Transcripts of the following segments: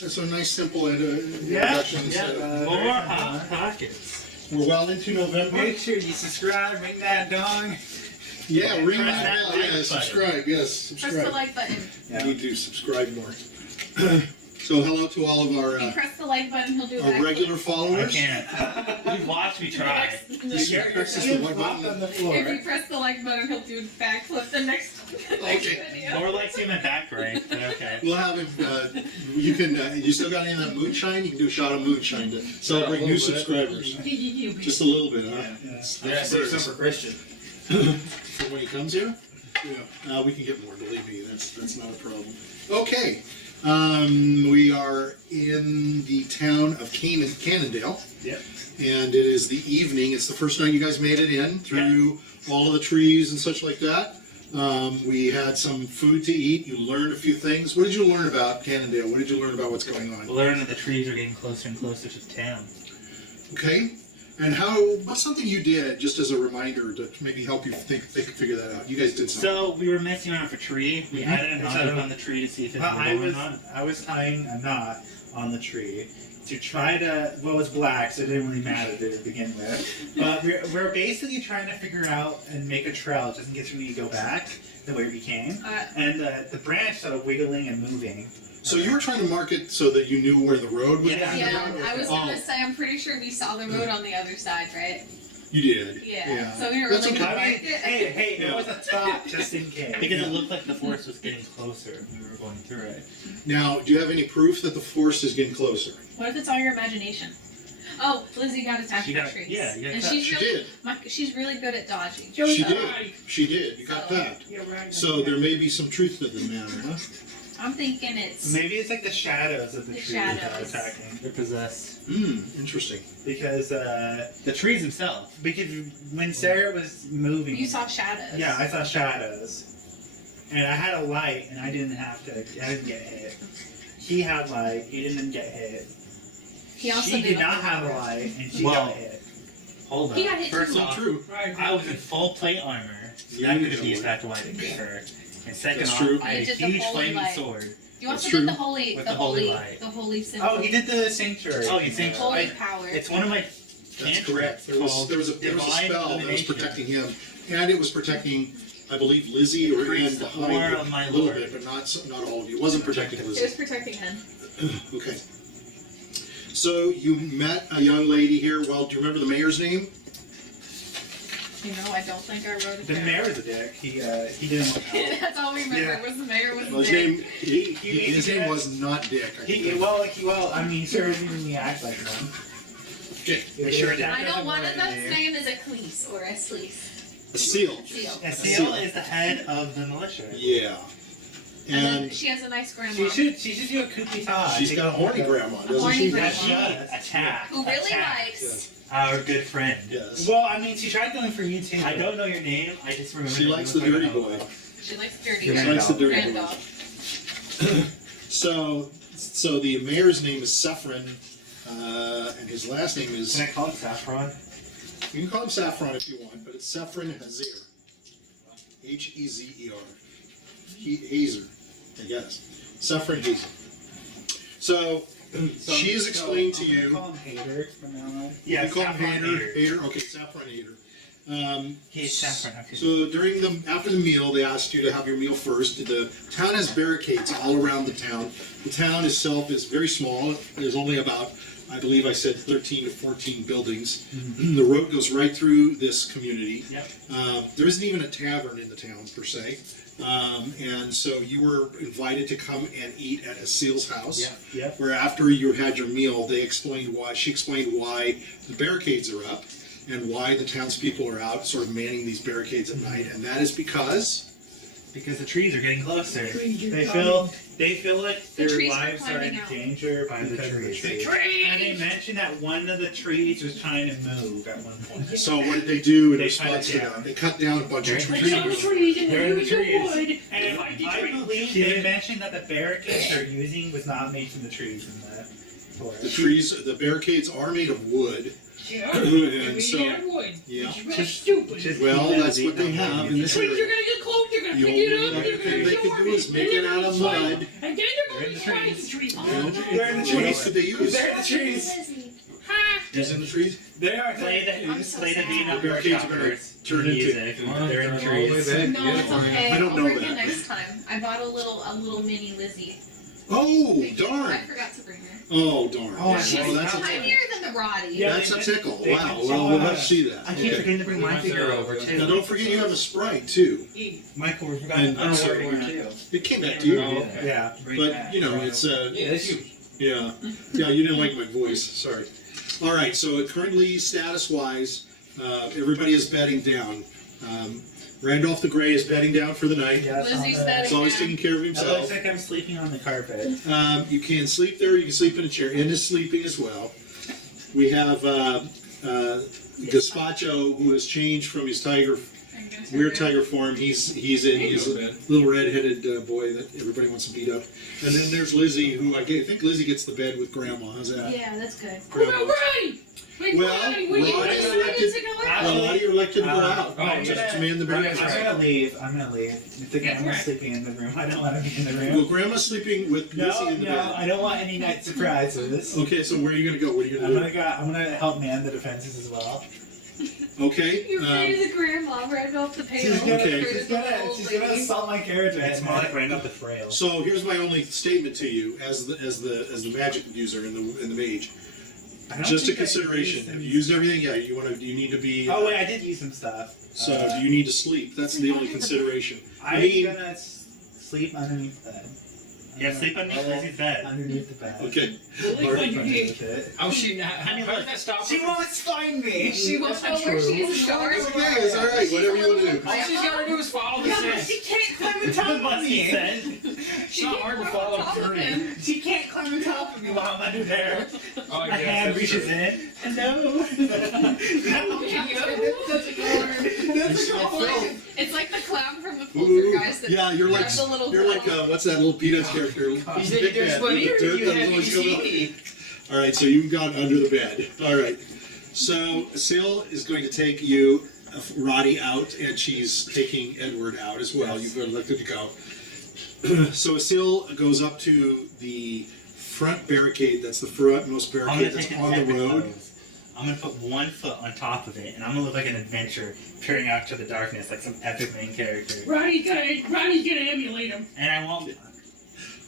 That's a nice, simple introduction. More hot pockets. We're well into November. Make sure you subscribe, ring that dong. Yeah, ring that bell. like Yeah, button. subscribe. Yes, Press the subscribe. like button. We need to subscribe more. So hello to all of If you our press the like button, he'll do a backflip. regular I followers. can't. You've watched me try. Press the like button. on the If floor. you press the like button, he'll do a backflip the next Okay. video. More like see my back break, but okay. We'll have him. You can. You still got any of that moonshine? You can do a shot of moonshine to celebrate new subscribers. Just a little bit, huh? Yeah. That's Save first. some for Christian. For when he comes here? Yeah. We can get more, believe me. That's not a problem. Okay. We are in the town of Cannondale. Yep. And it is the evening. It's the first night you guys made it in through all of the trees and such like that. We had some food to eat. You learned a few things. What did you learn about Cannondale? What did you learn about what's going on? Learn that the trees are getting closer and closer to town. Okay. And what's something you did, just as a reminder, to maybe help you figure that out? You guys did something. So we were messing around with a tree. We added a knot on the tree to see if it Well, would or not. I was tying a knot on the tree to try to. Well, it was black, so it didn't really matter to begin with. But we're basically trying to figure out and make a trail just in case we need to go back the way we came. And the branch started wiggling and moving. So you were trying to mark it so that you knew where the road was? Yeah. Yeah, I was Oh. gonna say, I'm pretty sure we saw the road on the other side, right? You did. Yeah. So we were That's really okay. gonna I mean, mark it. hey, it was a top just in case. Because it looked like the forest was getting closer when we were going through it. Now, do you have any proof that the forest is getting closer? What if it's all your imagination? Oh, Lizzy got attacked She by got- trees. yeah, you got and cut. she's She really, did. she's really good at dodging. She did. She did. You got that. You're right. So there may be some truth to the matter, huh? I'm thinking it's Maybe it's like the shadows of the trees that are shadows. attacking. They're possessed. Interesting. Because The trees themselves. when Sarah was moving, you saw shadows. Yeah, I saw shadows, and I had a light, and I didn't get hit. He had light, he didn't get hit. He also She did a not have a power. light, and she Well, got hit. Hold on. He got hit First too. off, True. I was in full plate armor, so that could have used that to light it for her. And second That's off, true. I You had a did the huge holy flaming light. sword. You also That's did true. the holy, With the the holy holy, light. the holy symbol. Oh, he did the sanctuary. Oh, you think holy I- power. It's one of my That's cantrips correct. There was called a Divine spell that was Illumination. protecting him, and it was protecting, I believe, Lizzy or Increase Ann the behind power you of my a little lord. bit, but not all of you. It wasn't protecting It was Lizzy. protecting him. Okay. So you met a young lady here. Well, do you remember the mayor's name? You know, I don't think I wrote it The down. mayor was a dick. He didn't look out. That's all we remember. Yeah. Was the mayor was Well, his the name. He His name was not Dick. I think. I mean, he sure didn't even act like one. Okay. He sure did. I know one of them's name is a Cleese or a Sleece. A seal. Seal. A seal is the head of the militia. Yeah. And then And she has a nice grandma She should do a kooky tie. she's got a horny grandma, doesn't horny she? grandma. She attacked. who really attacked likes. our good friend. Yes. Well, I mean, she tried going for you too. I don't know your name. I just remember. She that likes you the look dirty like a boy. hobo. She likes dirty. She likes the dirty boy. Randolph. So the mayor's name is Saffron, and his last name is. Can I call it Saffron? You can call him Saffron if you want, but it's Saffron Hazer. Hezer. Hazer, I guess. Saffron Hazer. So she has explained to I'm gonna you. call him Hater from now on. Yeah, You call him Saffron Hater. Hater. Hater. Okay, Saffron Hater. He's Saffron. Okay. So after the meal, they asked you to have your meal first. The town has barricades all around the town. The town itself is very small. There's only about, I believe I said 13 to 14 buildings. The road goes right through this community. Yep. There isn't even a tavern in the town per se. And so you were invited to come and eat at a seal's house. Yeah. Where after you had your meal, she explained why the barricades are up and why the townspeople are out sort of manning these barricades at night. And that is because Because the trees are getting closer. They feel like The their trees are lives are climbing in out. danger By the because of the trees. trees. And they mentioned that one of the trees was trying to move at one point. So what did they do in They response cut to it down. that? They cut down a bunch of They're trees. in the trees and They're in the use the trees. wood. And Fight the I trees. believe they mentioned that the barricades they're using was not made from the trees in the forest. The barricades are made of wood. Yeah. And so, wood. yeah. Which is really stupid. Well, that's what they have in The this trees are area. gonna get close, they're gonna The pick it only up, other they're thing gonna they absorb can do is it, make and it they're out gonna of swallow mud. it. And then they're They're in the trees. They're in the trees. Could they use? They're in the trees. Is in the trees? They are. Play the beat up Barricades are gonna turn into. music. They're in the trees. No, it's okay. I don't I'll know bring that. it next time. I bought a little mini Lizzy. Oh, I darn. forgot to bring her. Oh, darn. Oh, She's well, that's a tinier than the Rotty. Yeah. that's a tickle. They Wow. can- Well, let's see that. I keep Okay. forgetting to bring my figure over too. Now, don't forget you have a sprite too. Michael, we forgot. And I don't know so- where too. It came back to you. Yeah. But you know, it's Yeah, that's you. yeah, yeah. You didn't like my voice. Sorry. All right. So currently, status-wise, everybody is bedding down. Randolph the Grey is bedding down for the night. Yeah, Lizzie's on the- bedding He's always down. taking care of It looks himself. like I'm sleeping on the carpet. You can sleep there. You can sleep in a chair. And is sleeping as well. We have Gazpacho, who has changed from his weird tiger form. He's a little red-headed boy that everybody wants to beat up. And then there's Lizzy, who I think Lizzy gets the bed with Grandma. How's that? Yeah, that's good. Grandma. Well, Roddy, were you Roddy decided to go out? Well, Roddy elected to go out. Oh, Just yeah. to man the I'm breakfast. gonna leave. If the grandma's sleeping in the room, I don't want to be in the Well, room. Grandma's sleeping with Lizzy No, in the no, bed. I don't want any night surprises. Okay, so where are you gonna go? What are you gonna do? I'm gonna help man the defenses as well. Okay. You're afraid of the grandma, Randolph the Pale. She's gonna, Okay. she's gonna assault my character. It's more like Randolph the Frail. So here's my only statement to you as the magic user in the mage. I don't Just a think I consideration. used Have you them. used everything? Yeah. You need to be. Oh wait, I did use some stuff. So do you need to sleep? That's the only consideration. I'm gonna sleep underneath the bed. Yeah, sleep underneath Lizzy's bed. Underneath the bed. Okay. Really? All right. Underneath it. Oh, she not. I mean, How look, did that stop She her? won't find me. She won't know where she is in the dark. Okay, it's all right. Whatever you want to do. All she's gotta do is follow the Yeah, but scent. she can't climb on The top of musty me. scent. It's not hard to follow dirty. She can't climb on top of me while I'm under there. Oh, My yes, hand that's reaches true. in. No. It's like the clown from the Ooh, Poltergeist that yeah, you're like grabs a little what's that little Peanuts character? You think there's funny or Dirt you that have always goes up. EC? All right, so you've gone under the bed. All right. So Sil is going to take you, Rotty, out, and she's taking Edward out as well. Yes. You've elected to go. So Sil goes up to the front barricade. That's the frontmost I'm gonna barricade that's take on the road. I'm gonna put one foot on top of it, and I'm gonna look like an adventurer peering out to the darkness, like some epic main character. Roddy's gonna emulate him. And I won't.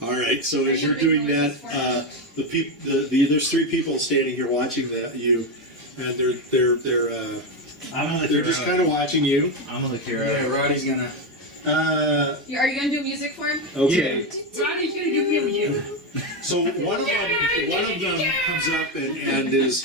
All right. So Are as you you're gonna doing make that, noises there's three people standing here watching you, and they're I'm gonna look they're just hero. kind of watching you. I'm gonna look hero. Yeah, Roddy's gonna. Are you gonna do music for him? Okay. Roddy's gonna do you. So one of them comes up and is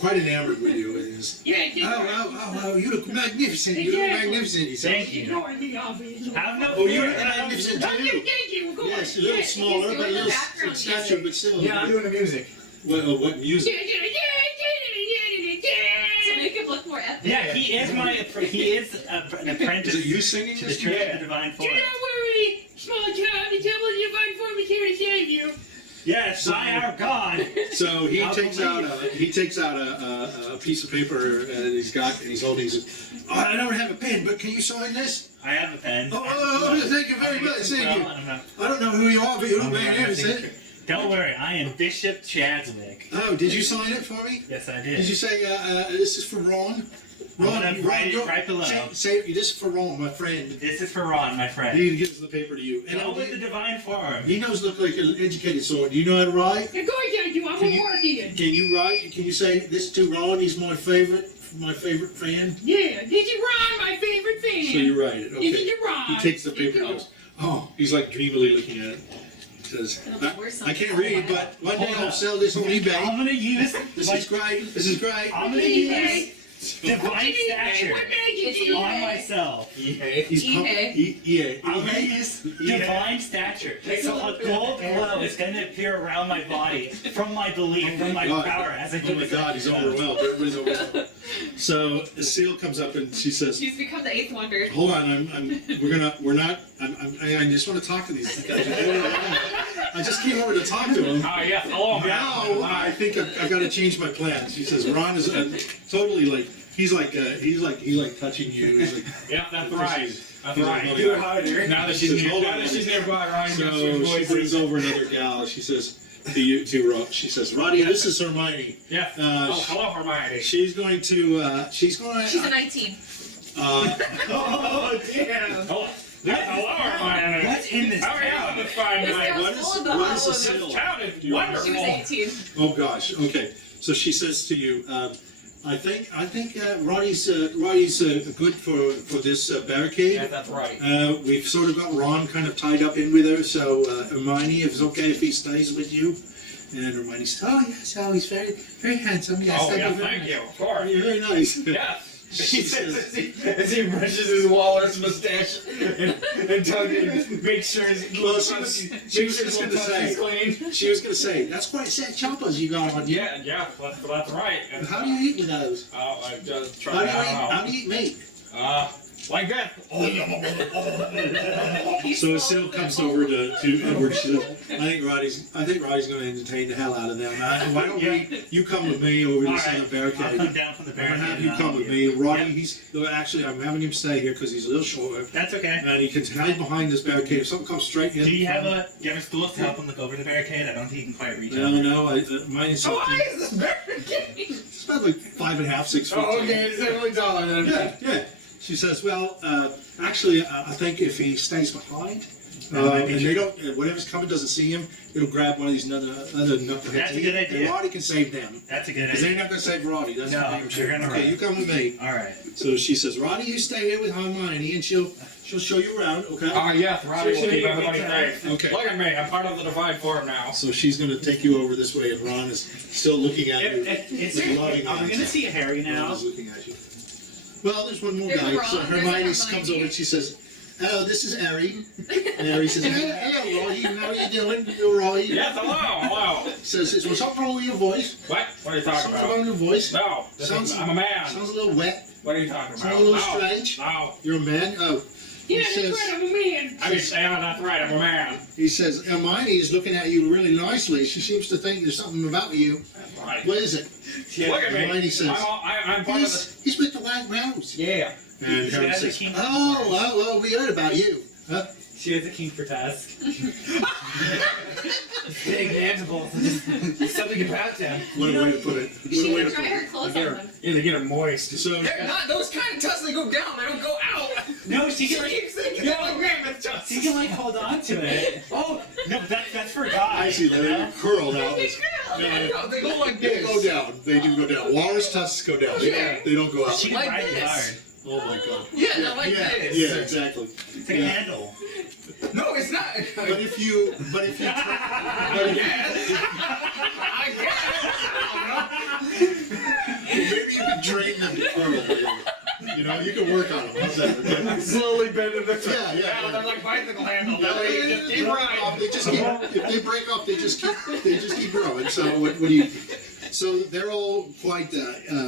quite enamored with you. And is, Yeah, oh, you look magnificent. You look magnificent. He said. Thank you. ignoring me, obviously. Have no Oh, you fear. look magnificent Thank too. you. Go Yes, on. a little smaller, he's but a doing the little background statue, but still. Yeah, I'm doing the music. What music? To make him look more epic. Yeah, he is an apprentice Is it you singing to the this? Church of the Divine Do Force. not worry, small child. The devil of the divine form is here to save you. Yes, by our God. So he I'll takes out a piece of paper and he's holding it. Oh, I don't have a pen, but can you sign this? I have a pen. Oh, thank you very much. Thank you. I don't know who you are, but you look magnificent. Don't worry, I am Bishop Chadzwick. Oh, did you sign it for me? Yes, I Did you did. say this is for Ron? I'm gonna write it you're- right below. Say this is for Ron, my friend. This is for Ron, my friend. He gives the paper to you. Go with the divine form. He knows look like an educated sword. Do you know how to write? Of course I do. I'm Can a you- Wardian. Can you write? Can you say this to Ron? He's my favorite fan. Yeah, this is Ron, my favorite fan. So you write it. This Okay. is Ron. He takes the paper and goes, oh, he's like dreamily looking at it. He says, I can't read, but one day I'll sell this on eBay. I'm gonna use This is great. This is great. I'm gonna use divine stature What magic do you on have? myself. He's Ehei. I'm gonna use divine stature. So a gold glow is gonna appear around my body from my belief, from my God. power as I Oh my God, he's overwhelmed. Everybody's overwhelmed. So the seal comes up and she says, She's become the eighth wonder. hold on, I just want to talk to these guys. I just came over to talk to them. Oh, yeah. Oh, Now I think I've got to change my plans. She says Ron is totally like he's like touching you. He's like, Yeah, that's right. That's right. Do it harder. Now that She says, "Hold on." now that she's nearby, Ryan So gets her she voice. brings over another gal. She says she says, Roddy, this is Hermione. Yeah. Hello, Hermione. She's going to She's a 19. Oh, damn. Oh, hello, Hermione. What's in this How are you town? on this fine This night? girl's what is- full of the what is hot a seal? This women. town is She was wonderful. 18. Oh gosh. Okay. So she says to you, I think Roddy's good for this barricade. Yeah, that's right. We've sort of got Ron kind of tied up in with her, so Hermione, if it's okay if he stays with you. And Hermione says, oh yes, oh he's very, very handsome. Yes, Oh, yeah, very thank much. you. Of course. You're very nice. Yes. She He says, says as he brushes his Walrus mustache and tugging, make sure his well, she was just going to say, clean. she was going to say, that's quite set choppers you got on you. Yeah, that's right. And how do you eat with those? Oh, I just How tried do you that eat? out. How do you eat meat? Like that. So as Sil comes over to Edward, she says, I think Roddy's going to entertain the hell out of them. Why don't you come with me over to this other I'll barricade? come down from the I'm gonna barricade. have you and come I'll with give- me. Roddy, actually I'm having him stay here because he's a little shorter, That's okay. and he can hide behind this barricade. If something comes straight in. Do you have a stool to help him look over the barricade? I don't think he can quite reach No, out. no. Mine is So something. why is this barricade? It's about like 5.5, 6 feet. Oh, tall. okay, it's definitely taller than Yeah. She says, well, actually, I think if he stays behind, might be and true. they don't, whatever's coming doesn't see him, it'll grab one of these other knuckleheads. That's a good idea. And Roddy can save them. That's a good Because idea. they're not going to save Roddy. That's No, for damn sure. they're gonna Okay, run. you come with me. All right. So she says, Roddy, you stay here with Hermione, and she'll show you around, okay? Oh, yes, Robbie will keep everybody safe. Okay. Look at me, I'm part of the Divide Forum now. So she's going to take you over this way, and Ron is still looking at you. Are we going to see Harry Ron now? is looking at you. Well, there's one more There's guy. a Ron, So there's a Hermione Hermione. comes over and she says, hello, this is Harry. And Harry says, hello, Roddy, how are you doing? You're Roddy. Yes, hello. Says, is there something wrong with your voice? What? What are you talking Something about? wrong with your voice? No, I'm a man. Sounds a little wet. What are you talking about? Sounds a little No. strange. No. You're a man? Oh. Yeah, He says, I'm a man. I mean, yeah, that's right, I'm a man. he says, Hermione is looking at you really nicely. She seems to think there's something about you. That's right. What is it? Look at me. Hermione says, I'm part of the... he's with the White Rose. Yeah. And She Harry has a says, keen- well, we heard about you. Huh? She has a king for task. big mandible. Something about them. What a way to put it. What a She way would to dry put her it. clothes on them. Yeah, they get it moist. So, They're not those kind of tusks. They go down. They don't go out. No, she She can like, keeps thinking they're like mammoth tusks. she can like hold on to it. Oh, no, that's for I guys. see, they're curled out. No, they go like They this. go down. They do go down. Walrus tusks go down. They don't go out. She can Like ride this. hard. Oh my god. Yeah, they're like Yeah, this. yeah, exactly. It's like a handle. No, it's not. But if you, I maybe you can train them to curl. You know, you can work on them. How's that? Okay? slowly bending the Yeah, yeah. They're like bicycle handles. Yeah, Just keep riding. They just keep. If they break off, they just keep growing. So what do you? So they're all quite.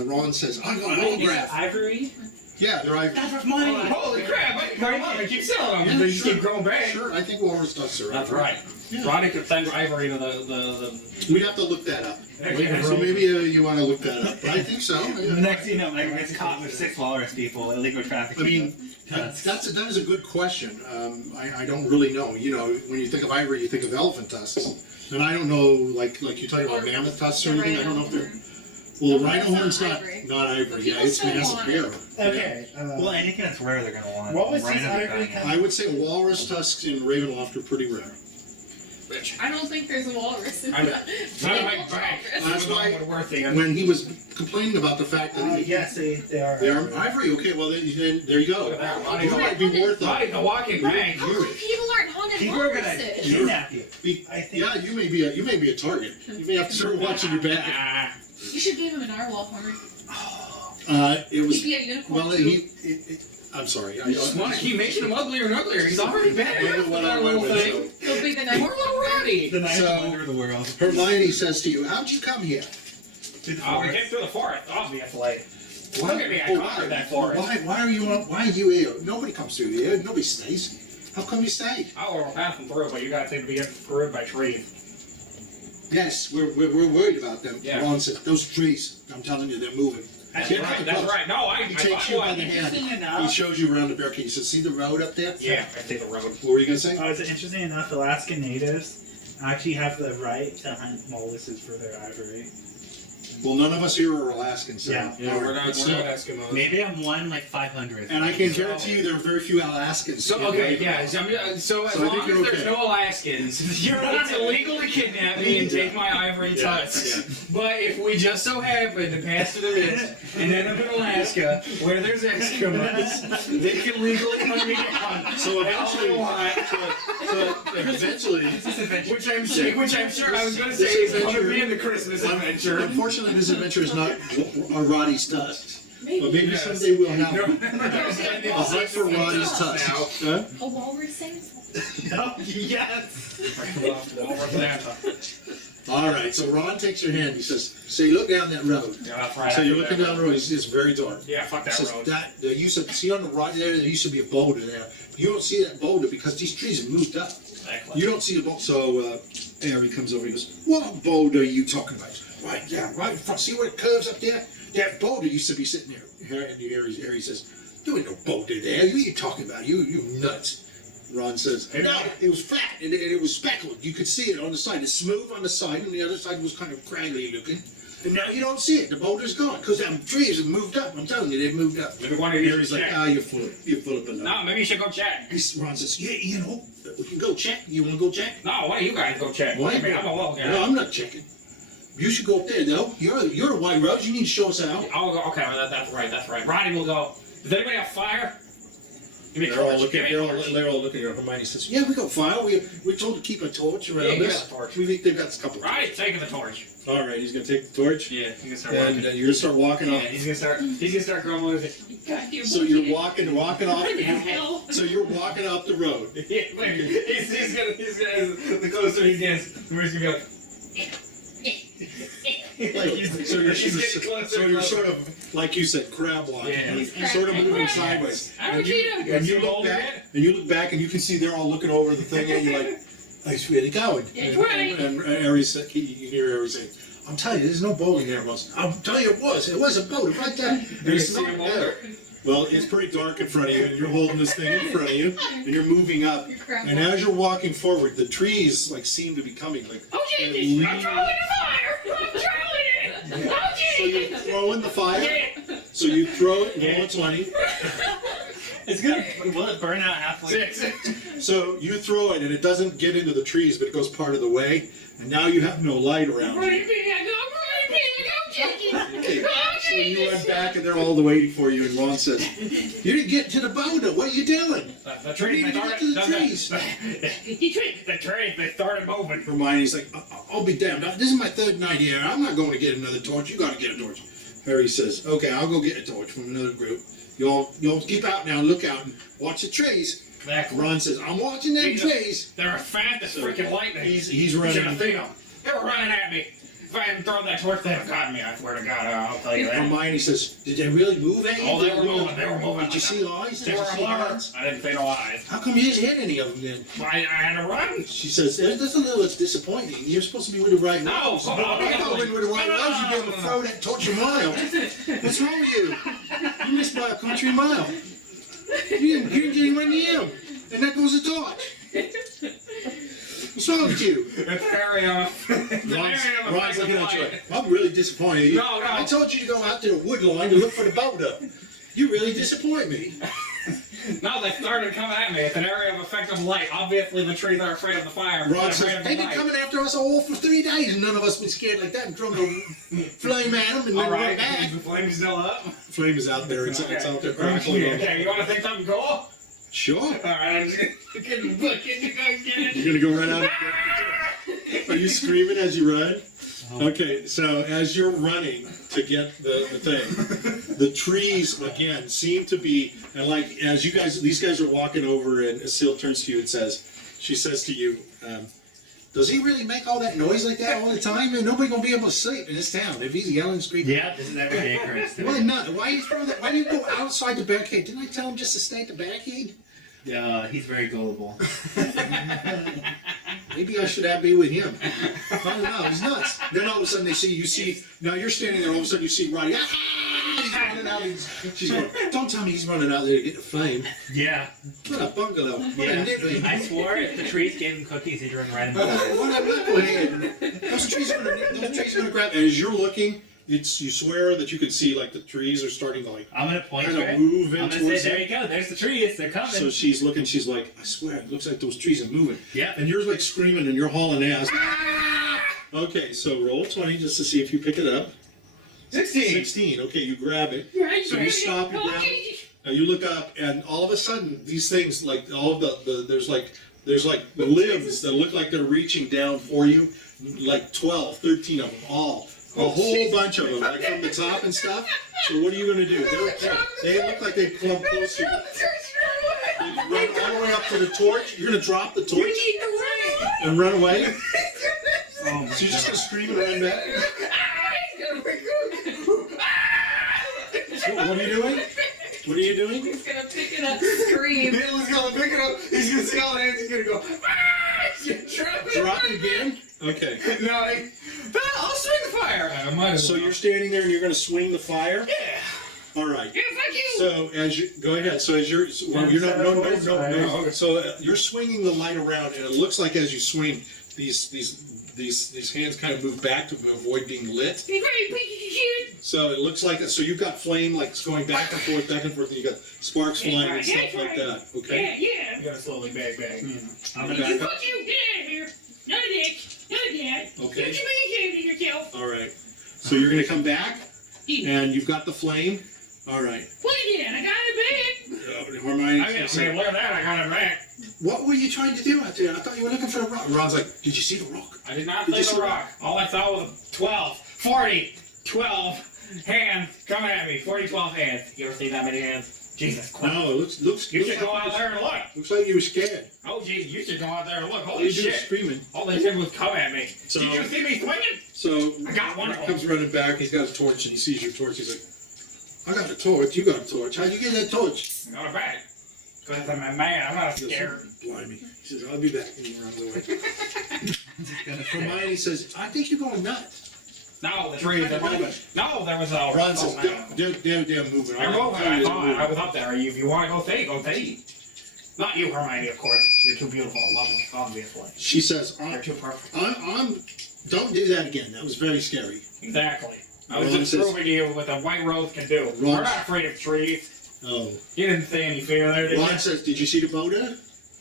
Ron says, "I got an autograph." Ivory? Yeah, they're ivory. That's mine. Holy crap! I can come on and keep selling them. They just keep growing back. Sure, I think walrus tusks are. That's ivory. right. Yeah. Ronnie could send Ivory to the We'd have to look that up. Okay. So maybe you want to look that up. But I think so. Next thing you know, Megan gets caught with 6 walrus people, illegal trafficking. I mean, that is a good question. I don't really know. You know, when you think of ivory, you think of elephant tusks, and I don't know, like you're talking about mammoth tusks or anything. I don't know if they're. Well, That's rhino not horn's not ivory. ivory. Yeah, People it's still massive want hair. Okay. Well, anything that's rare, they're gonna want. What was Right his under ivory that. I would say walrus tusks in Ravenloft are pretty rare. I don't think there's a walrus in I know. that. Not They like will bank. walrus. That's why Woodworthy and when he was complaining about the fact that Yes, they are. they are ivory. Okay, well then there you go. Look at that. It Ronnie's might be worth Ronnie's it. a walking bank. How come people aren't haunted People are gonna walruses? kidnap you. I think. Yeah, you may be a target. You may have to start watching your back. Ah. You should give him a narwhal horn. It was He'd be a unicorn. well. too. I'm sorry. You just want to keep making him uglier and uglier. He's already bad I don't know enough what with I our went little with, thing. so. He'll be the Poor night. little Rotty. The ninth So- wonder of the world. Hermione says to you, "How'd you come here?" To the Oh, we forest. came through the forest, obviously. Why- Look at me, I oh, conquered why? that forest. Why are you here? Nobody comes through here. Nobody stays. How come you stayed? Oh, we're passing through, but you guys seem to be getting screwed by trees. Yes, we're worried about them. Yeah. Ron said, "Those trees. I'm telling you, they're moving." That's right. No, I He takes you by the hand. Interesting He enough. shows you around the barricade. He says, see the road up there? Yeah, I take the road. What were you going to say? Oh, is it interesting enough? Alaskan natives actually have the right to hunt moluses for their ivory. Well, none of us here are Alaskans. So Yeah. Yeah, we're not but still. Eskimos. Maybe I'm one like 500. And I can guarantee you there are very few Alaskans. So okay, yeah. So as So I long think as you're there's okay. no Alaskans, you're allowed to legally kidnap me and take my ivory tusks. Yeah. But if we just so happen to pass through this and end up in Alaska where there's Eskimos, they can legally hunt me down. So eventually, eventually, which I'm sure I was going to say is going to be in the Christmas adventure. unfortunately, this adventure is not Roddy's tusks. But maybe Yes. someday we'll have No, a hunt for Roddy's tusks. Huh? A walrus sings? Oh, yes! All right, so Ron takes your hand. He says, "Say, look down that road." So you're looking down the road. It's very dark. Yeah, fuck He that says, road. there used to, see on the right there used to be a boulder there. But you don't see that boulder because these trees have moved up. You don't see the boulder. So Harry comes over. He goes, "What boulder are you talking about?" Right, yeah, right in front. See where it curves up there? That boulder used to be sitting there. And Harry says, "There ain't no boulder there. What are you talking about? You nuts." Ron says, "No, it was flat and it was speckled. You could see it on the side. It's smooth on the side, and the other side was kind of craggy looking. And now you don't see it. The boulder's gone because them trees have moved up. I'm telling you, they've moved up." Maybe one of you Harry's should like, check. "Ah, you're full of baloney." No, maybe you should go check. Ron says, "Yeah, you know, we can go check. You want to go check?" No, why don't you guys go check? Why? I mean, I'm a local guy. No, I'm not checking. You should go up there, though. You're a White Rose. You need to show us out. I'll go. Okay, well, that's right. Ronnie will go. Does anybody have fire? Give me a They're all torch. looking. Give me a torch. They're all looking at Hermione. Says, "Yeah, we got fire. We're told to keep a torch around Yeah, us. get a torch. We think they've got a couple." Ronnie's taking the torch. All right, he's gonna take the torch, Yeah, he's gonna start and walking. you're gonna start walking Yeah, off. he's gonna start grumbling. Goddamn So you're walking off. hell? So you're walking up the road. Yeah, he's gonna, the closer he gets, the more he's gonna be like, So you're, he's getting closer so and you're closer. sort of like you said, crab walking. Yeah. You're sort of moving sideways. I'm Cheetah. And you Some look older back, kid? and you look back, and you can see they're all looking over the thing, and you're like, "Nice, really going." That's right. And Aries said, you hear Aries say, "I'm telling you, there's no boulder there." I'm telling you, it was. It was a boulder right there. And you it's see not a boulder? there. Well, it's pretty dark in front of you, and you're holding this thing in front of you, and you're moving up. You're crap. And as you're walking forward, the trees like seem to be coming like. Oh, Jesus! I'm throwing the fire! I'm throwing it! Oh, So you're Jesus! throwing the fire. Yeah. So you throw it, Yeah. roll a 20. It's gonna. Will it burn out halfway? So you throw it, and it doesn't get into the trees, but it goes part of the way. And now you have no light around I'm you. running big! I'm running big! Oh, Jesus! Oh, So you run Jesus! back, and they're all the waiting for you. And Ron says, "You didn't get to the boulder. What are you doing?" The tree, You need to get to the trees. the tree, they started moving. Hermione's like, "I'll be damned. This is my third night here. I'm not going to get another torch. You got to get a torch." Harry says, "Okay, I'll go get a torch from another group. Y'all keep out now. Look out and watch the trees." Exactly. Ron says, "I'm watching them trees." They're as fast as freaking lightning. He's You should running. have seen them. They were running at me. If I hadn't thrown that torch, they'd have gotten me. I swear to God, I'll tell you that. Hermione says, "Did they really move any?" Oh, they were moving. They were moving. Did you see eyes? They Did were you see alarmed. I didn't see no eyes. How come you didn't hit any of them then? I had to run. She says, "That's a little disappointing. You're supposed to be with the right No, ones." so If I thought with the right ones, you'd be able to throw that torch a mile. What's wrong with you? You missed by a country mile. You didn't get anywhere near him. And that goes the torch. What's wrong with you? It's area. Ron's looking at you like, "I'm really disappointed. No. I told you to go out to the wood line to look for the boulder. You really disappoint me." No, they started coming at me. It's an area of effective light. Obviously, the trees are afraid of the fire. Ron They're says, afraid of the "They've been light. coming after us all for 3 days, and none of us been scared like that and thrown a flame at them and All then right, run back." is the flame still up? Flame is out there. It's out there Okay, crackling. okay, you want to think something cool? Sure. All right, I'm just gonna get You're gonna go run out. Are you screaming as you run? Okay, so as you're running to get the thing, the trees again seem to be, and like as these guys are walking over, and Asil turns to you and says, she says to you, "Does he really make all that noise like that all the time? And nobody gonna be able to sleep in this town if he's yelling and screaming." Yeah, this is every day, Chris. Why not? Why you throw that? Why do you go outside the barricade? Didn't I tell him just to stay at the barricade? Yeah, he's very gullible. Maybe I should be with him. I don't know. He's nuts. Then all of a sudden you see. Now you're standing there. All of a sudden you see Roddy. Ah! running out. She's going, don't tell me he's running out there to get the flame. Yeah. What a bungalow. What a Yeah. niggly. I swore if the trees gave him cookies, he'd run right into them. What a knucklehead. Those trees are gonna grab. And as you're looking, you swear that you can see like the trees are starting to like I'm gonna point kind to of it. move in I'm gonna towards say, there it. you go. There's the trees. They're coming. So she's looking. She's like, I swear, it looks like those trees are moving. Yeah. And you're like screaming and you're hauling ass. Okay, so roll 20 just to see if you pick it up. 16. 16. Okay, you grab it. Right, So you stop, you grab it. Now you look up, and all of a sudden, these things, like all of the there's like limbs that look like they're reaching down for you, like 12, 13 of them, all. A whole bunch of them, like from the top and stuff. So what are you going to do? They look like they come close to you. You run all the way up to the torch. You're going to drop the torch and run away. So you're just going to scream and run back. What are you doing? What are you doing? He's gonna pick it up, scream. He's gonna pick it up. He's gonna see all the hands. He's gonna go. Drop it again? Okay. No, I'll swing the fire at him. So you're standing there and you're going to swing the fire? Yeah. All right. Yeah, fuck you. So as you go ahead. So as you're no. So you're swinging the light around, and it looks like as you swing, these hands kind of move back to avoid being lit. Hey, great, piece of shit. So it looks like so you've got flame like it's going back and forth, and you got sparks flying and stuff like that. Okay. Yeah. You gotta slowly bag. I'm gonna You back up. fuck you. Get out of here. None of this. None of that. Okay. Don't you be ashamed of yourself. All right. So you're going to come back, and you've got the flame. All right. What again? I got it back. Hermione I says, look at that. I got it back. what were you trying to do out there? I thought you were looking for the rock. Ron's like, did you see the rock? I did not Did play you see the rock. All I saw was 12, 40, 12 hands coming at me. 40, 12 hands. You ever see that many hands? Jesus Christ. No, it looks. You should go out there and look. Looks like you were scared. Oh, geez, you should go out there and look. All Holy you do is shit. screaming. All they did was come at me. So- Did you see me swinging? So I got one of he them. comes running back. He's got a torch, and he sees your torch. He's like, I got a torch. You got a torch. How'd you get that torch? I got it back. Because I'm a man. I'm not He goes, scared. Blimey. He says, I'll be back. And he runs away. Hermione says, I think you're going nuts. No, the trees are moving. No, there was a... Ron says, oh, man. they're moving. They're moving. I thought I was up there. If you want to go see, go see. Not you, Hermione, of course. You're too beautiful and lovely, obviously. She says, You're too perfect. don't do that again. That was very scary. Exactly. I was Ron just says- proving to you what the white rose can do. Ron- We're not afraid of trees. Oh. You didn't see any fear there, did you? Ron says, did you see the boulder?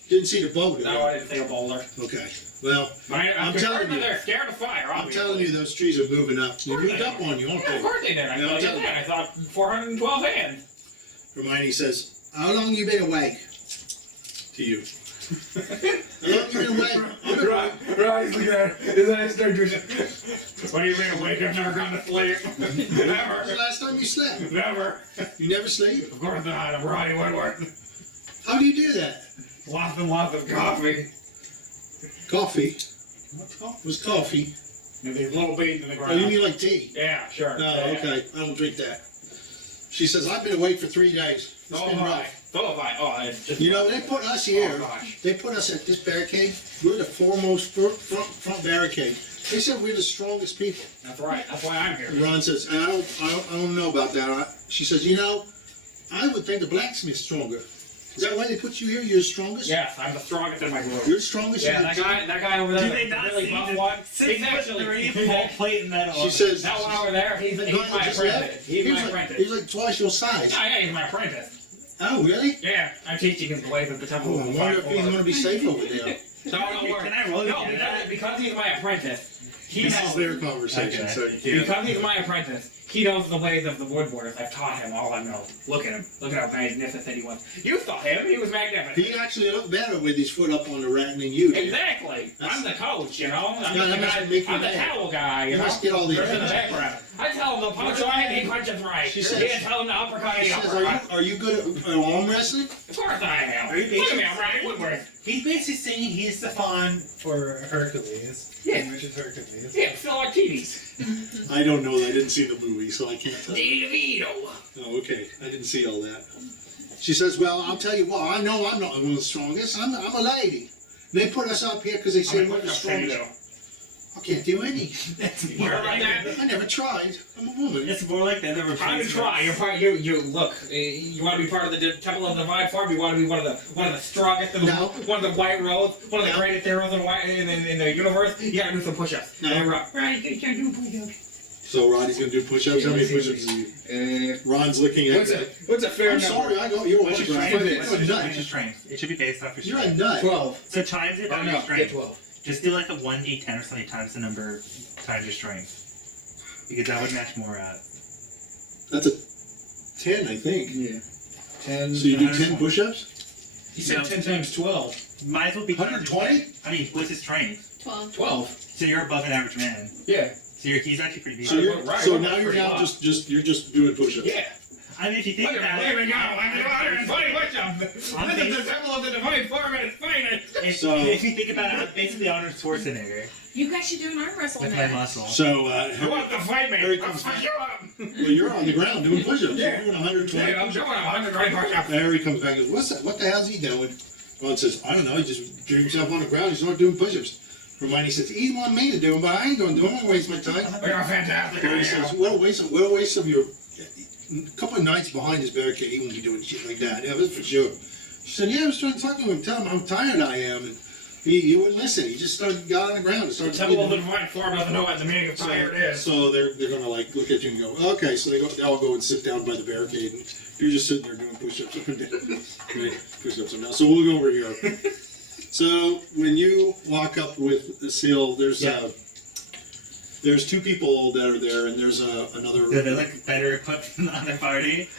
Didn't see the boulder. No, I didn't see a boulder. Okay. Well, But I'm telling telling you. they're scared of fire, I'm obviously. telling you, those trees are moving up. They moved up on you, aren't Yeah, of they? course they did. I Yeah, thought I'm you telling did. I thought 412 hands. Hermione says, how long you been awake? To you. How long you been awake? Right, look at that. His eyes start doing What do you mean awake? I've never gone to sleep. When was the Never. last time you slept? Never. You never sleep? Of course not. I'm Rotty Woodworth. How do you do that? Lots and lots of coffee. Coffee. What was coffee? And these little beads in the Oh, ground. you mean like tea? Yeah, sure. No, Yeah. okay. I don't drink that. She says, I've been awake for 3 days. It's So been have I. rough. So have I. Oh, it's just... You know, they put us here. Oh, gosh. They put us at this barricade. We're the foremost front barricade. They said we're the strongest people. That's right. That's why I'm here. And Ron says, I don't know about that. She says, you know, I would think the blacksmith's stronger. Is that why they put you here? You're the strongest? Yes, I'm the strongest in my group. You're the strongest Yeah, in that the guy over there, Do the they not really see buff the one, 6'3" he's full plate and metal? She says, that one over there, he's No, my just apprentice. left. He's He my was apprentice. He's like twice your size. Yeah, he's my apprentice. Oh, really? Yeah, I'm teaching him the ways of the temple. Oh, I wonder if he's going to be safe over there. No, don't worry. Can I roll No, you? because he's my apprentice. He This knows. is their conversation, Okay. so Because he's my apprentice, he knows the ways of the woodworkers. I've taught him all I know. Look at him. Look at how magnificent he was. You saw him. He was magnificent. he actually looked better with his foot up on the rat than you did. Exactly. I'm the coach, you know. I'm Yeah, the that must guy. make you I'm the mad. towel guy, you You know. must get all the There's in the attention. background. I tell him to punch right, he punches right. She You says- can't tell him to uppercut, He he says, uppercut. are you good at arm wrestling? Of course I am. Are you Look at me, I'm Rotty Woodworth. He's basically saying he's the fawn for Hercules. Yeah. Which is Hercules. Yeah, Phil Archides. I don't know. I didn't see the movie, so I can't tell. DeVito. Oh, okay. I didn't see all that. She says, well, I'll tell you what. I know I'm not one of the strongest. I'm a lady. They put us up here because they say we're the strongest. I can't do any. It's more like I never tried. I'm a woman. it's more like the other Time to try. You're part. You look. You want to be part of the Temple of the Divine Form. You want to be one of the strongest, one of the white robes, one of the greatest heroes in the universe. You gotta do some push-ups. No. Right, you can't do push-ups. So Roddy's gonna do push-ups. How many push-ups do you? Ron's looking at. What's a fair I'm number? sorry, I go. You're What's your right. strength? You're a nut. What's your strength? It should be based off your You're a strength. nut. 12. So times it Oh by no, your get strength. 12. Just do like a 1d10 or something times the number times your strength. Because that would match more out. That's a 10, I think. Yeah. 10. So you do 10 push-ups? He said 10 times 12. Might as well be 120? I mean, what's his strength? 12. 12. So you're above an average man. Yeah. So he's actually pretty So decent. you're Right, so we're now you're pretty now low. you're just doing push-ups. Yeah. I mean, if you think about There we it, go. I'm the 120 push-ups. This is the Temple of the Divine Form at its finest. if you think about it, I'm basically Arnold Schwarzenegger You guys should do an arm wrestle with my now. muscle. So, Who wants to fight me? Here he I'll comes fuck back. you up. well, you're on the ground doing push-ups. Yeah. You're doing 120. Yeah, I'm doing 120 push-ups. There he comes back and goes, what's that? What the hell's he doing? Ron says, I don't know. He just drew himself on the ground. He's not doing push-ups. Hermione says, he wanted me to do them, but I ain't going to do them. I'm going to waste my time. We are fantastic. He says, what a waste of your... A couple of nights behind his barricade, he won't be doing shit like that. Yeah, that's for sure. She said, yeah, I was trying to talk to him, tell him how tired I am. And he wouldn't listen. He just got on the ground and started Temple of the Divine Form doesn't know what the meaning of tired is. So they're going to like look at you and go, okay, so they all go and sit down by the barricade, and you're just sitting there doing push-ups up and down. Right? Push-ups and down. So we'll go over here. So when you walk up with a seal, there's two people that are there, and there's another. Do they look better equipped than the other party?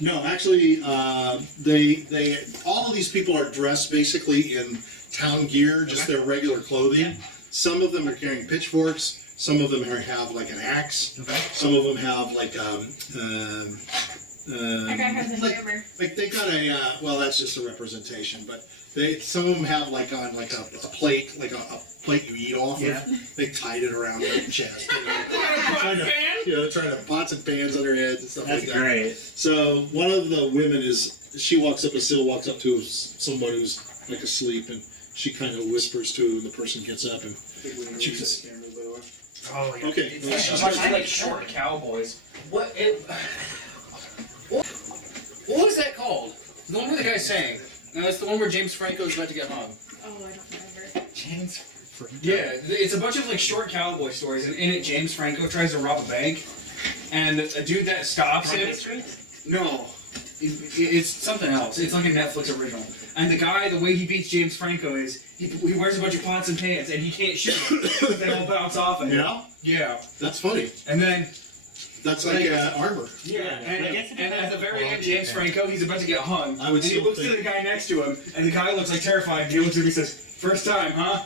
No, actually, they all of these people are dressed basically in town gear, just their regular clothing. Yeah. Some of them are carrying pitchforks. Some of them have like an axe. Okay. Some of them have like That guy has a hammer. like they got a well, that's just a representation, but some of them have like on like a plate, like a plate you eat off Yeah. of. They tied it around their chest. Pot fan? They're trying to pots and pans on their heads and stuff That's like that. great. So one of the women she walks up to someone who's like asleep, and she kind of whispers to the person gets up, and she says, Oh, yeah. okay. It's like a bunch of like short cowboys. What was that called? The one where the guy's saying. No, it's the one where James Franco's about to get hung. Oh, I don't remember. James. Yeah, it's a bunch of like short cowboy stories, and in it, James Franco tries to rob a bank, and a dude that stops From him. history? No, it's something else. It's like a Netflix original. And the guy, the way he beats James Franco is he wears a bunch of pots and pans, and he can't shoot them. They all bounce off of him. Yeah, Yeah. that's funny. And then That's like armor. and I guess it at the depends very on end, the James quality. Franco, he's about to get hung. I would and he still looks think- to the guy next to him, and the guy looks like terrified. He looks at him and says, "First time, huh?"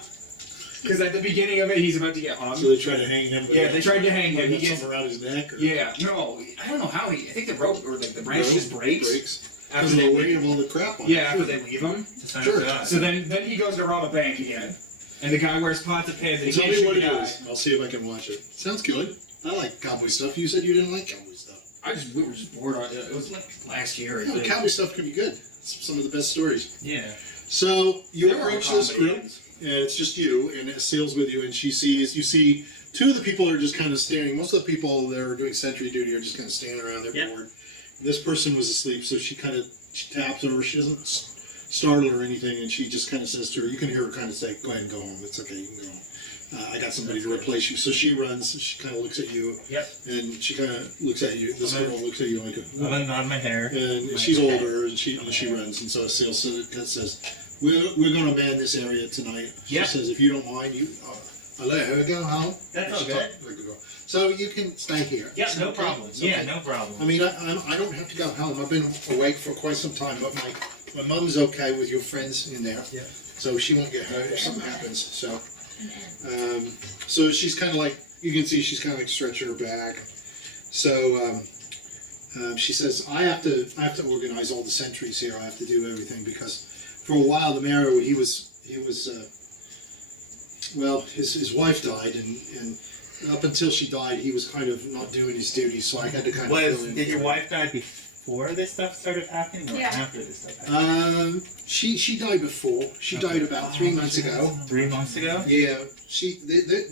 Because at the beginning of it, he's about to get hung. So they try to hang him. Yeah, they tried to hang him. He He gets something around his neck. Or yeah. No, I don't know how he. I think the rope or like the branch just breaks. Because After of the they weight leave. of all the crap on Yeah, it. after they leave him. Sure. So then he goes to rob a bank again, and the guy wears pots and pans and he Tell can't me shoot what the it guy. is. I'll see if I can watch it. Sounds good. I like cowboy stuff. You said you didn't like cowboy stuff. We were just bored on it. It was like last year. I Yeah, think. cowboy stuff can be good. It's some of the best stories. Yeah. So you There were approach this group, comedians. and it's just you, and Seal's with you, and you see two of the people are just kind of standing. Most of the people that are doing sentry duty are just kind of standing around. They're Yep. bored. This person was asleep, so she taps her. She doesn't startle her or anything, and she just kind of says to her, you can hear her kind of say, go ahead and go home. It's okay, you can go home. I got somebody to replace you. So she runs, she kind of looks at you, Yep. and she kind of looks at you. This girl looks at you like I'm gonna nod my hair. and My she's head. older, and she runs, and so Seal says, "We're going to man this area tonight." Yeah. She says, "If you don't mind, I'll let her go home." That's all She good. talked like a girl. So you can stay here. Yeah, It's no okay. problem. It's Yeah, okay. no problem. I mean, I don't have to go home. I've been awake for quite some time, but my mum's okay with your friends in there. Yeah. So she won't get hurt if something happens. So. An end. So she's kind of like, you can see she's kind of like stretching her back. So she says, I have to organize all the sentries here. I have to do everything because for a while the mayor, his wife died, and up until she died, he was kind of not doing his duties. So I had to kind of fill in. Did your wife die before this stuff started happening, or Yeah. after this stuff happened? She died before. She died about 3 months ago. 3 months ago? Yeah,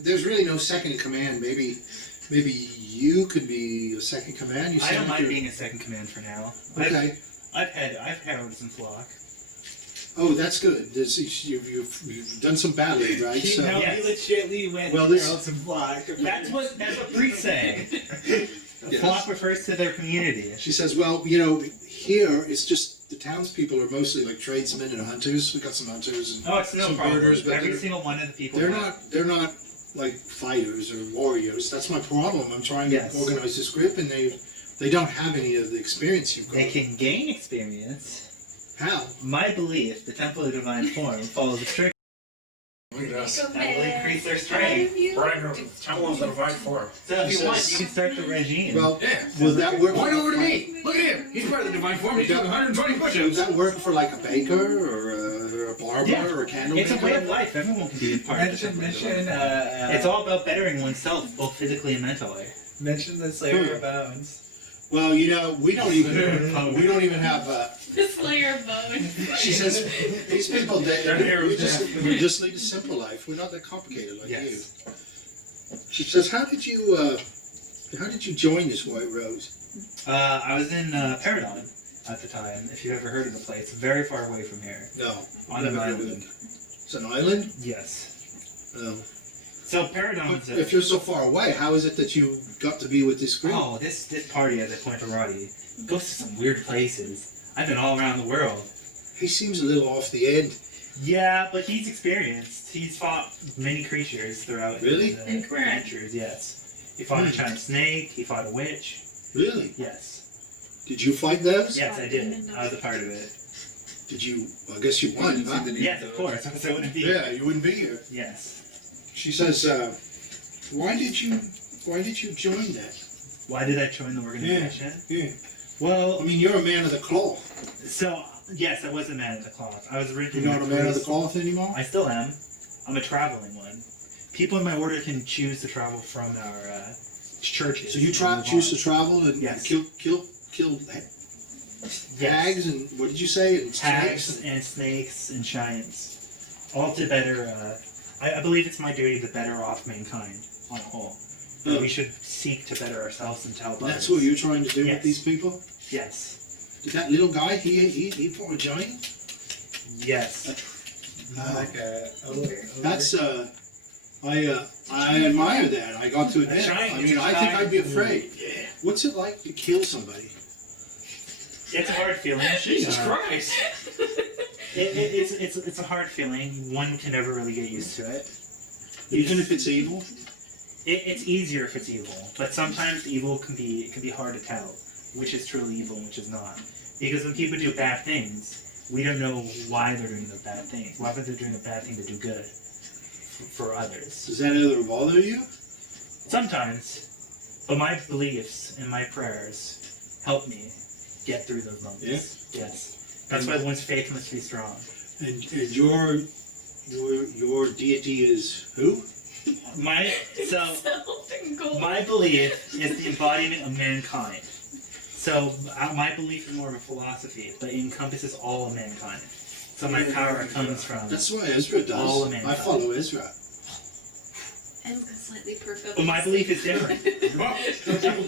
there's really no second in command. Maybe you could be a second in command. You I sound don't like mind you're- being a second command for now. Okay. I've heralded some flock. Oh, that's good. You've done some battling, right? He So legitimately went Well, and this- heralded some flock. That's what priests say. Yes. Flock refers to their community. she says, well, here it's just the townspeople are mostly like tradesmen and hunters. We got some hunters. And Oh, it's no some problem. birders, but Every they're- single one of the people. They're not like fighters or warriors. That's my problem. I'm trying Yes. to organize this group, and they don't have any of the experience you've got. They can gain experience. How? My belief, the Temple of Divine Form, follows the strict. Look at us. That will increase their strength. Temple of the Divine Form. So if you Says- want, you can start the regime. Well, Yeah. will that work? Point over to me. Look at him. He's part of the Divine Form. He's doing 120 Would push-ups. that work for like a baker or a barber Yeah. or a candle It's a maker? way of life. Everyone can be a part of the Temple of Divine Form. It's all about bettering oneself, both physically and mentally. Mention the Slayer of Bones. Well, we don't even have. The Slayer of Bone. She says these people we just lead a simple life. We're not that complicated like you. She says, how did you join this White Rose? I was in Paradon at the time, if you've ever heard of the place, very far away from here. No, On an never heard of island. it. It's an island. Yes. Oh. So Paradon's But if you're so far away, how is it that you got to be with this group? Oh, this party, as I point to Rotty, goes to some weird places. I've been all around the world. He seems a little off the end. Yeah, but he's experienced. He's fought many creatures throughout Really? his Incorrect. adventures, yes. He fought a giant snake, he fought a witch. Really? Yes. Did you fight those? Yes, I did. I was a part of it. Did you? Well, I guess you won, huh? Yes, of course. I wouldn't be. Yeah, you wouldn't be here. Yes. She says, why did you join that? Why did I join the organization? Yeah. Well, I mean, you're a man of the cloth. so, yes, I was a man of the cloth. I was originally You're not a man of the cloth anymore? I still am. I'm a traveling one. People in my order can choose to travel from our churches. So you and move choose to on. travel and Yes. kill hags and what did you say? And Hags snakes? and snakes and giants. All to better, I believe it's my duty to better off mankind on a whole. That we should seek to better ourselves and to help others. That's what you're trying to do Yes. with these people? Yes. Did that little guy, he fought a giant? Yes. Like a That's I admire that. I got to admit. giant I mean, I think I'd be afraid. Yeah. What's it like to kill somebody? It's a hard feeling. Jesus Christ. It's a hard feeling. One can never really get used to it. Even if it's evil? It's easier if it's evil, but sometimes evil can be hard to tell which is truly evil and which is not. Because when people do bad things, we don't know why they're doing the bad things. Why they're doing a bad thing to do good for others. Does that ever bother you? Sometimes, but my beliefs and my prayers help me get through those moments. Yeah? Yes. That's why one's faith must be strong. And your deity is who? My belief is the embodiment of mankind. So my belief is more of a philosophy, but it encompasses all of mankind. So my power comes from. That's what Ezra does. All of I mankind. follow Ezra. And got slightly perked up. But my belief is different.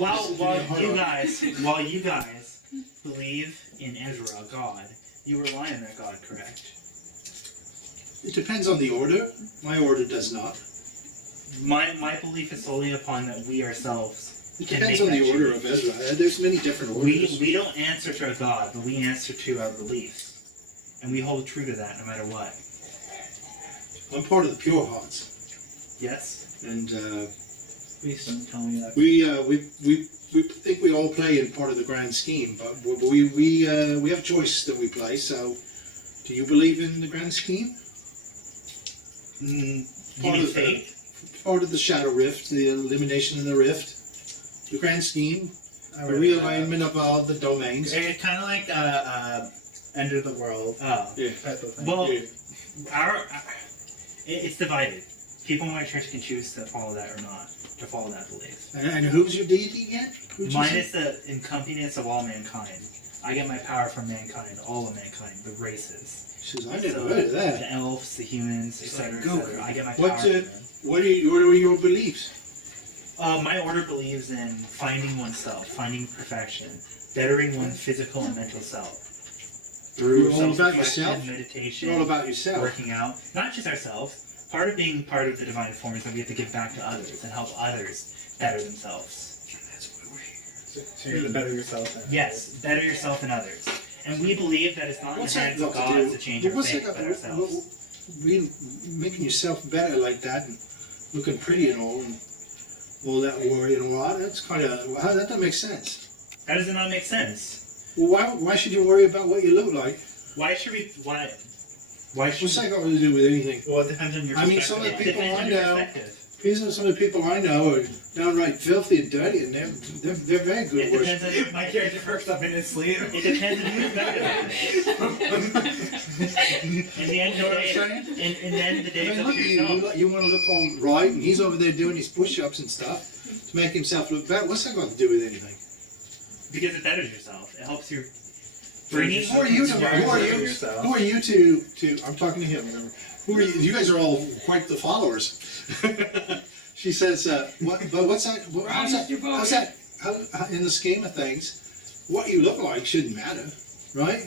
while you guys believe in Ezra, God, you rely on that God, correct? It depends on the order. My order does not. My belief is solely upon that we ourselves. It can depends make on the that order change. of Ezra. There's many different orders. We don't answer to our God, but we answer to our beliefs, and we hold true to that no matter what. I'm part of the Pure Hearts, Yes. and Please don't tell me that. we think we all play in part of the grand scheme, but we have a choice that we play. So, do you believe in the grand scheme? You Part mean of fate? Part of the Shadow Rift, the elimination of the Rift, the grand scheme, the realignment of all the domains. It's kind of like End of the World oh. Yeah. type of thing. Well, Yeah. it's divided. People in my church can choose to follow that or not, to follow that belief. And who's your deity again? Who'd you Mine say? is the encompassness of all mankind. I get my power from mankind, all of mankind, the races. She says, I never heard of that. The elves, the humans, etc. etc. I get my power What's from it? them. What are your beliefs? My order believes in finding oneself, finding perfection, bettering one's physical and mental self. Through You're all about self-reflection, yourself? meditation, You're all about yourself. working out. Not just ourselves. Part of being part of the divine form is that we have to give back to others and help others better themselves. That's why we're here. So you're the better yourself. Yes, better yourself and others. And we believe that it's not in What's the that hands of got to God do? to change But our what's fate, that but got? ourselves. Really making yourself better like that and looking pretty and all that worry and all that. That's kind of that doesn't make sense. How does it not make sense? Well, why should you worry about what you look like? Why should we? Why should What's that got to do with anything? Well, it depends on your I perspective. mean, some of the it people depends I on your know, perspective. some of the people I know are downright filthy and dirty, and they're very good It worship. depends on My character perks up in his sleep. It depends on your perspective. In the end You know of what the I'm day, saying? in the end of the day, I it's mean, up look to at yourself. you want to look all right, and he's over there doing his push-ups and stuff to make himself look better. What's that got to do with anything? Because it betters yourself. It helps you. Bringing. Who are you to? Yourself. Who are you to? I'm talking to him. Remember? Who are you? You guys are all quite the followers. She says, what's that? How's that? How, in the scheme of things, what you look like shouldn't matter, right?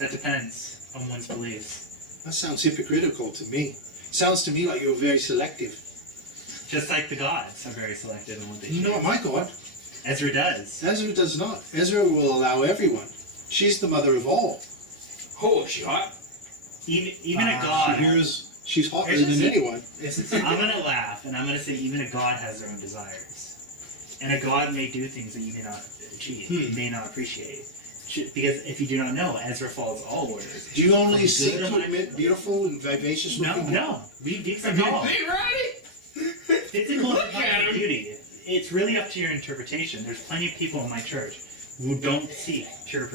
That depends on one's beliefs. That sounds hypocritical to me. Sounds to me like you're very selective. Just like the gods are very selective in what they choose. No, my God. Ezra does. Ezra does not. Ezra will allow everyone. She's the mother of all. Oh, is she hot? Even a god. She's hotter There's than just- anyone. I'm gonna laugh and I'm gonna say even a god has their own desires, and a god may do things that you may not achieve, may not appreciate. Because if you do not know, Ezra follows all orders. Do you only From seek good to to admit beautiful and vivacious No, looking? no. We these are Hey, all Roddy! physical Look at and him. beauty. It's really up to your interpretation. There's plenty of people in my church who don't seek pure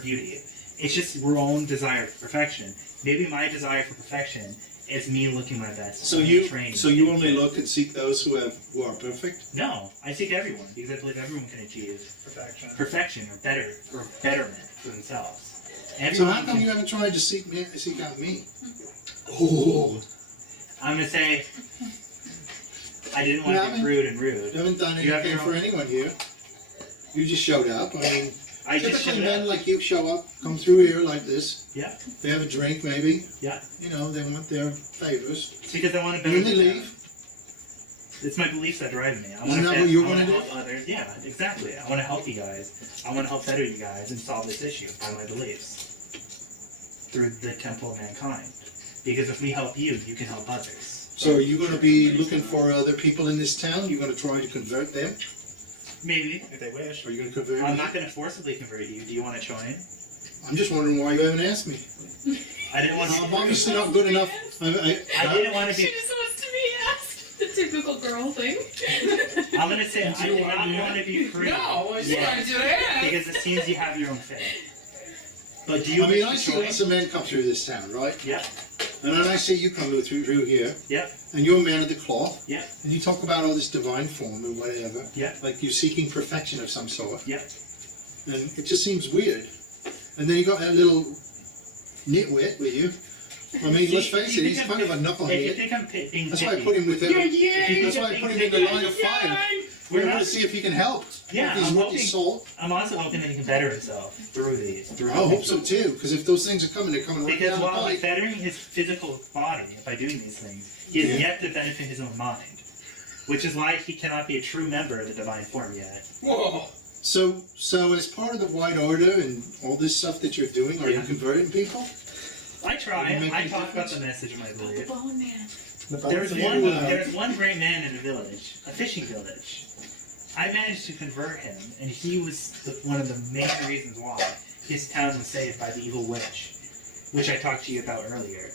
beauty. It's just our own desire for perfection. Maybe my desire for perfection is me looking my best. So and you training. only look and seek those who are perfect? No, I seek everyone because I believe everyone can achieve Perfection. perfection or betterment for themselves. So Everyone how come can- you haven't tried to seek out me? Oh, I'm gonna say I didn't want You to be haven't- rude and rude. you haven't done You have anything your for own- anyone here. You just showed up. I mean, I just typically showed men up. like you show up, come through here like this. Yeah. They have a drink maybe. Yeah. You know, they want their favors. It's because I want to And better then they the town. leave. It's my beliefs that drive me. I Isn't want that to what you're I want gonna to do? help others. Yeah, exactly. I want to help you guys. I want to help better you guys and solve this issue by my beliefs through the temple of mankind. Because if we help you, you can help others. So are you going to be looking for other people in this town? You're going to try to convert them? Maybe. If they wish. Are you going to convert I'm me? not going to forcibly convert you. Do you want to join? I'm just wondering why you haven't asked me. I didn't want I'm to. obviously not good enough. I didn't want to She be. just wants to be asked. The typical girl thing. I'm going to say I did not want to be crude. No, it's Yeah. not to ask. Because it seems you have your own thing. But do you I mean, wish I to see join? lots of men come through this town, right? Yeah. And then I see you come through here. Yeah. And you're a man of the cloth. Yeah. And you talk about all this divine form and whatever. Yeah. Like you're seeking perfection of some sort. Yeah. And it just seems weird. And then you got that little nitwit with you. I mean, let's face it, he's kind of a If you knucklehead. think I'm being That's why I picky, put him with him. you That's think why I I'm put him being in the picky, line of fire. We're We want not. to see if he can help. Yeah, if he's I'm worth hoping. his salt. I'm also hoping that he can better himself through these. I hope so too, because if those things are coming, they're coming right Because down the while pipe. bettering his physical body by doing these things, he has yet to benefit his own mind. Which is why he cannot be a true member of the divine form yet. Whoa. So as part of the White Order and all this stuff that you're doing, are you Yeah. converting people? I try. Does it make I any talk about difference? the message of my The belief. bone man. There's one great man in a village, a fishing village. I managed to convert him, and he was one of the main reasons why his town was saved by the evil witch, which I talked to you about earlier.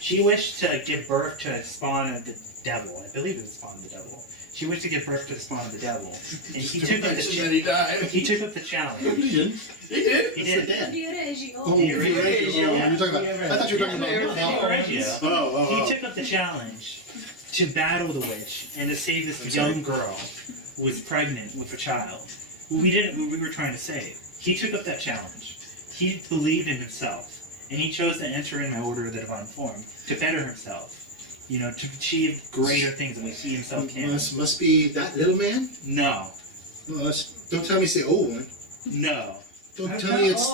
She wished to give birth to a spawn of the devil. I believe it was spawn of the devil. She wished to give birth to the spawn of the devil, and he took up the he died. he took up the challenge. He did. He did? He did. Oh, The you're original. talking about. I thought you were talking about. Correggio. Oh. He took up the challenge to battle the witch and to save this young girl who was pregnant with a child who we were trying to save. He took up that challenge. He believed in himself. And he chose to enter in my Order of the Divine Form to better himself. You know, to achieve greater things than what he himself can. Must be that little man? No. Well, don't tell me it's the old one. No. Don't tell me it's.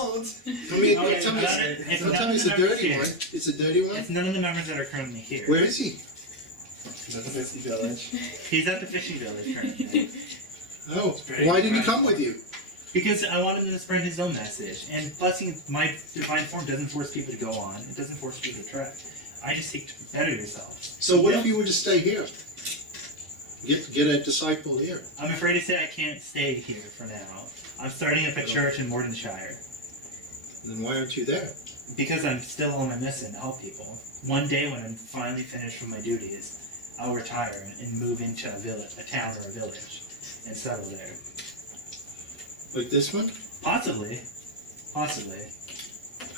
Tell me, Okay, don't tell me it's don't none tell me of it's the the members dirty here. one. It's a dirty one? It's none of the members that are currently here. Where is he? That's the Misty Village. He's at the fishing village currently. Oh, very why didn't he impressive. come with you? Because I wanted him to spread his own message. And plus, my divine form doesn't force people to go on. It doesn't force people to trek. I just seek to better yourself. So what if you were to stay here? Get a disciple here. I'm afraid to say I can't stay here for now. I'm starting up a church in Mordenshire. Then why aren't you there? Because I'm still on my mission to help people. One day when I'm finally finished with my duties, I'll retire and move into a village, a town or a village, and settle there. Like this one? Possibly. Possibly.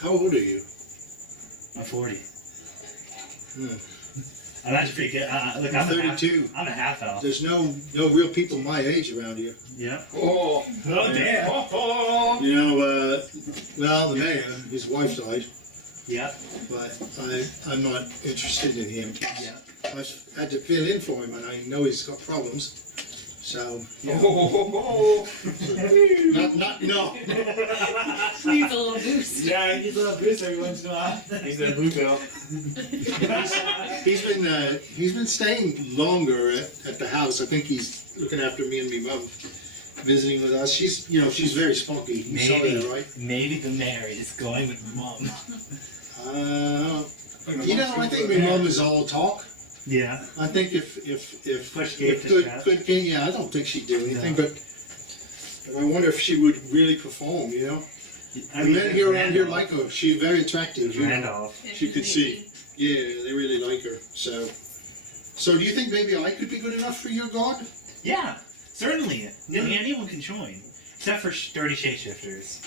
How old are you? I'm 40. Hmm. I'm actually pretty good. Look, I'm 32. I'm a half elf. There's no real people my age around here. Yeah. Oh, damn. You know, well, the mayor, his wife died, Yeah. but I'm not interested in him. Yeah. I've had to fill in for him, and I know he's got problems. So, no. Needs a little boost. Yeah, he needs a little boost every once in a while. He's a blue pill. He's been staying longer at the house. I think he's looking after me and my mom, visiting with us. She's very spunky. You saw that, right? Maybe the mayor is going with mom. I think my mom is all talk. Yeah. I think if Push gave if to shove. good king, I don't think she'd do anything. No. But I wonder if she would really perform. You know, I the mean, men here around here Randolph. like her. She's very attractive. You know? Randolph. She could see. Yeah, they really like her. So do you think maybe I could be good enough for your god? Yeah, certainly. Anyone can join, except for dirty shapeshifters,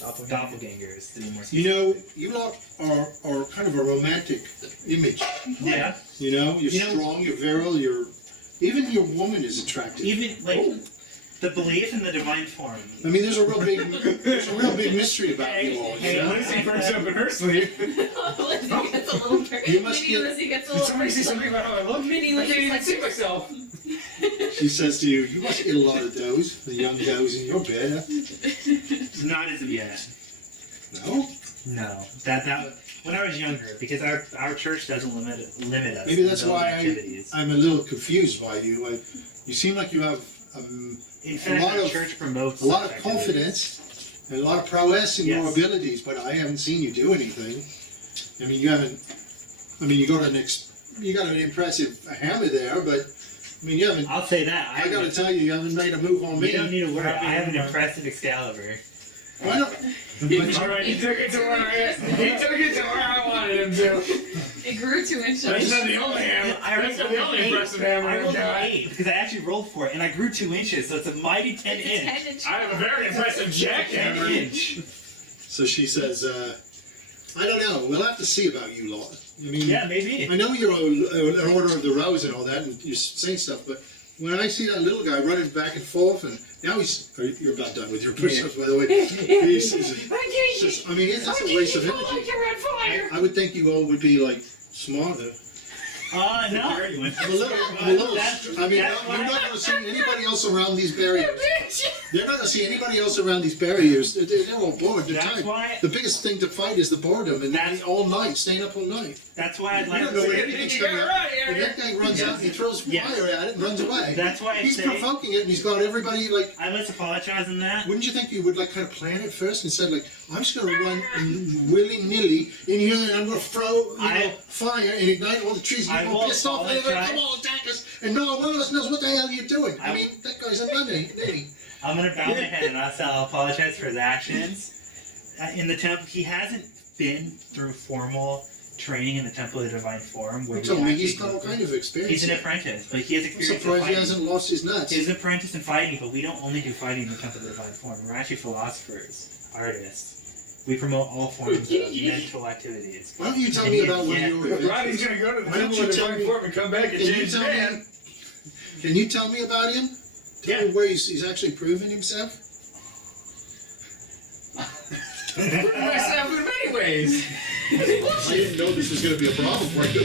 doppelgangers, to be more specific. You know, you lot are kind of a romantic image. Yeah. You know, you're You know- strong, you're virile, even your woman is attractive. Even like the belief in the divine form. I mean, there's a real big mystery about you all. Hey, you know? Lizzy perks up in her sleeve. Lizzy gets a little You must mini get- Lizzy gets a Did little somebody say something about how I look? Mini I can't Lizzy's even like, see myself. She says to you, you must get a lot of does, the young does in your bed. Not as of yet. No? No. That when I was younger, because our church doesn't limit us. Maybe that's in those why activities. I'm a little confused by you. You seem like you have In fact, lot our of- church promotes a lot of such activities. confidence and a lot of prowess in your Yes. abilities, but I haven't seen you do anything. I mean, you haven't. I mean, you got an impressive hammer there, but I mean, you haven't. I'll say that. I got to tell you, you haven't made a move on me. You don't need to worry. I have an impressive Excalibur. Why not? Alright, he took it to where I wanted him to. It grew 2 inches. That's not the only hammer. That's not the only impressive hammer I I've rolled an got. 8 because I actually rolled for it, and I grew 2 inches, so it's a mighty 10 It's a inch. 10 inch. I have a very impressive 10 jackhammer. inch. So she says, I don't know. We'll have to see about you lot. I mean, Yeah, maybe. I know you're an Order of the Rose and all that, and you say stuff, but when I see that little guy running back and forth, and now you're about done with your push-ups, by the way. He's just, I mean, that's a waste of energy. You're on fire. I would think you all would be like smarter. No. I'm a little. I mean, you're not going to see anybody else around these barriers. They're not going to see anybody else around these barriers. They're all bored. They're That's tired. why. The biggest thing to fight is the boredom, and That's- all night, staying up all night. That's why I'd You like don't know to when say. anything's You coming got out. right, yeah, When that guy runs out, he throws Yes. fire at it and runs away. That's why I He's say. provoking it, and he's got everybody like. I must apologize on that. Wouldn't you think you would like kind of plan it first and said like, I'm just going to run willy-nilly in here and I'm going to throw fire and ignite all the trees. And I you're will all pissed off and they're like, apologize. come on, attack us. And no one of us knows what the hell you're doing. I mean, that guy's a nutty. I'm gonna bow my head and I'll apologize for his actions. In the temple, he hasn't been through formal training in the Temple of the Divine Form. Where You told me he's actually- got all kind of experience. He's an apprentice, but he has I'm experience in surprised he fighting. hasn't lost his nuts. He's an apprentice in fighting, but we don't only do fighting in the Temple of the Divine Form. We're actually philosophers, artists. We promote all forms of mental activities. Why don't you tell me about one of your Roddy's adventures? gonna go to the Why don't temple you of tell divine me- form and come back and Can you change tell man. me? Can you tell me about him? Tell me where he's actually proven himself. myself in many ways. I didn't know this was going to be a problem for you.